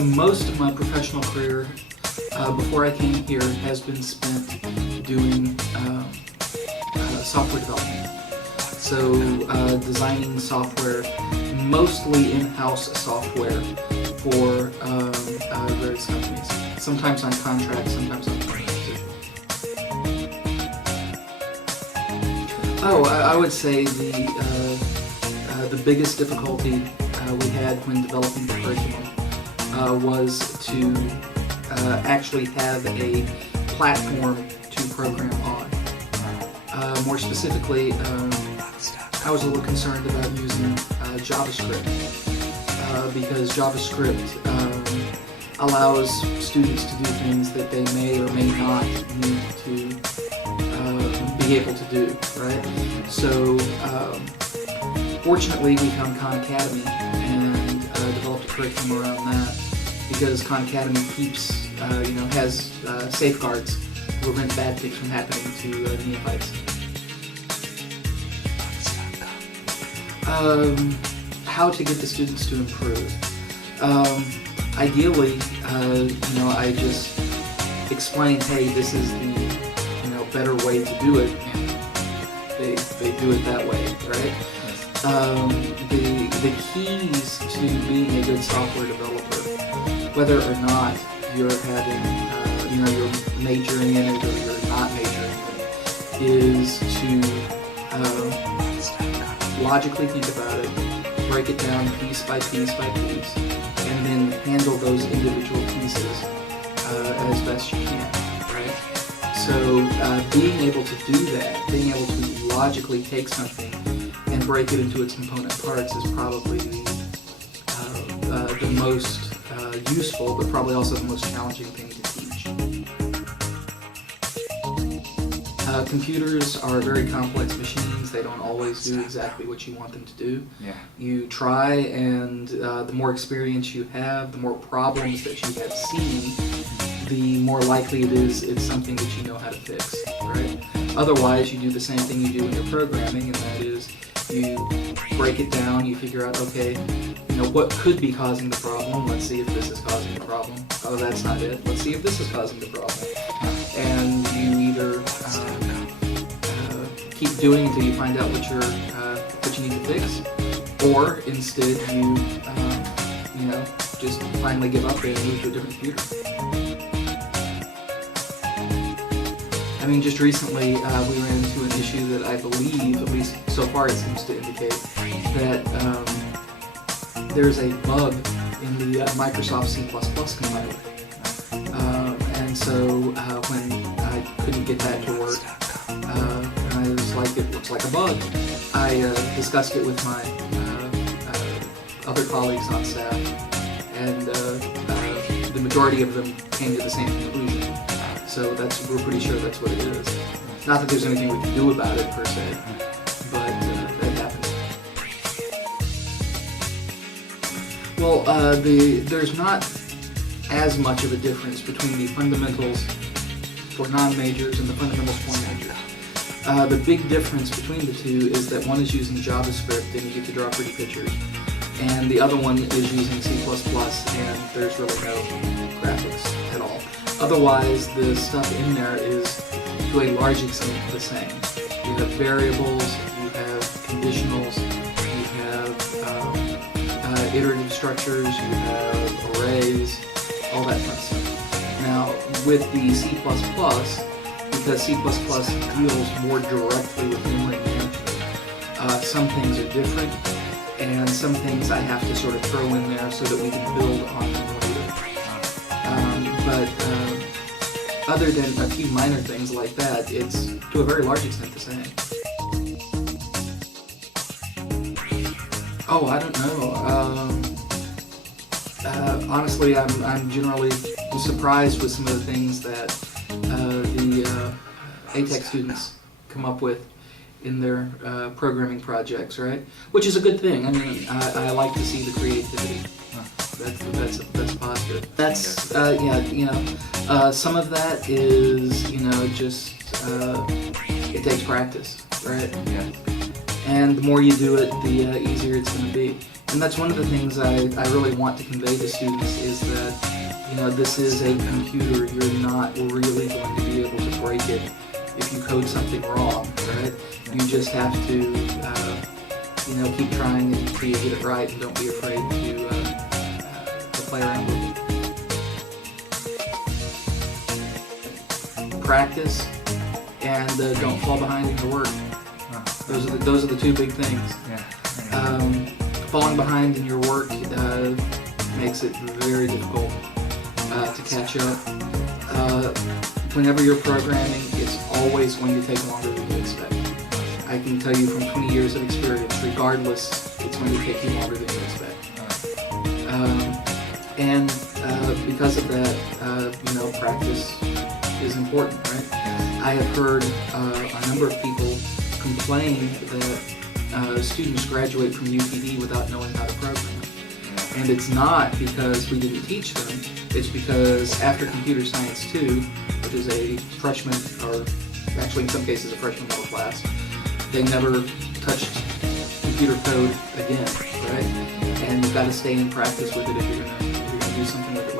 Most of my professional career before I came here has been spent doing software development. So designing software, mostly in-house software for various companies. Sometimes on contract, sometimes on permanent. Oh, I would say the biggest difficulty we had when developing the curriculum was to actually have a platform to program on. More specifically, I was a little concerned about using JavaScript because JavaScript allows students to do things that they may or may not need to be able to do, right? So fortunately we found Khan Academy and developed a curriculum around that because Khan Academy keeps, has safeguards to prevent bad things from happening to neophytes. How to get the students to improve. Ideally, I just explain, hey, this is the better way to do it, and they do it that way, right? The keys to being a good software developer, whether or not you're having, you're majoring in it or you're not majoring in it, is to logically think about it, break it down piece by piece by piece, and then handle those individual pieces as best you can, right? So being able to do that, being able to logically take something and break it into its component parts is probably the most useful, but probably also the most challenging thing to teach. Computers are very complex machines. They don't always do exactly what you want them to do. Yeah. You try, and the more experience you have, the more problems that you have seen, the more likely it is it's something that you know how to fix, right? Otherwise, you do the same thing you do when you're programming, and that is you break it down, you figure out, okay, what could be causing the problem? Let's see if this is causing the problem. Oh, that's not it. Let's see if this is causing the problem. And you either keep doing until you find out what you need to fix, or instead you just finally give up and move to a different computer. I mean, just recently we ran into an issue that I believe, at least so far it seems to indicate, that there's a bug in the Microsoft C++ compiler. And so when I couldn't get that to work, I was like, it looks like a bug. I discussed it with my other colleagues on staff, and the majority of them came to the same conclusion. So we're pretty sure that's what it is. Not that there's anything we can do about it per se, but that happens. Well, there's not as much of a difference between the fundamentals for non-majors and the fundamentals for majors. The big difference between the two is that one is using JavaScript and you get to draw pretty pictures, and the other one is using C++ and there's really no graphics at all. Otherwise, the stuff in there is, to a large extent, the same. You have variables, you have conditionals, you have iterative structures, you have arrays, all that kind of stuff. Now, with the C++, because C++ deals more directly with memory management, some things are different, and some things I have to sort of throw in there so that we can build on them later. But other than a few minor things like that, it's to a very large extent the same. Oh, I don't know. Honestly, I'm generally surprised with some of the things that the ATEC students come up with in their programming projects, right? Which is a good thing. I mean, I like to see the creativity. That's positive. That's some of that is just it takes practice, right? Yeah. And the more you do it, the easier it's going to be. And that's one of the things I really want to convey to students is that, this is a computer. You're not really going to be able to break it if you code something wrong, right? You just have to, keep trying until you get it right, and don't be afraid to play around with it. Practice, and don't fall behind in your work. Those are the two big things. Falling behind in your work makes it very difficult to catch up. Whenever you're programming, it's always going to take longer than you expect. I can tell you from 20 years of experience, regardless, it's going to take you longer than you expect. And because of that, practice is important, right? I have heard a number of people complain that students graduate from UTD without knowing how to program. And it's not because we didn't teach them, it's because after Computer Science 2, which is a freshman, or actually in some cases a freshman level class, they never touched computer code again, right? And you've got to stay in practice with it if you're gonna do something with it.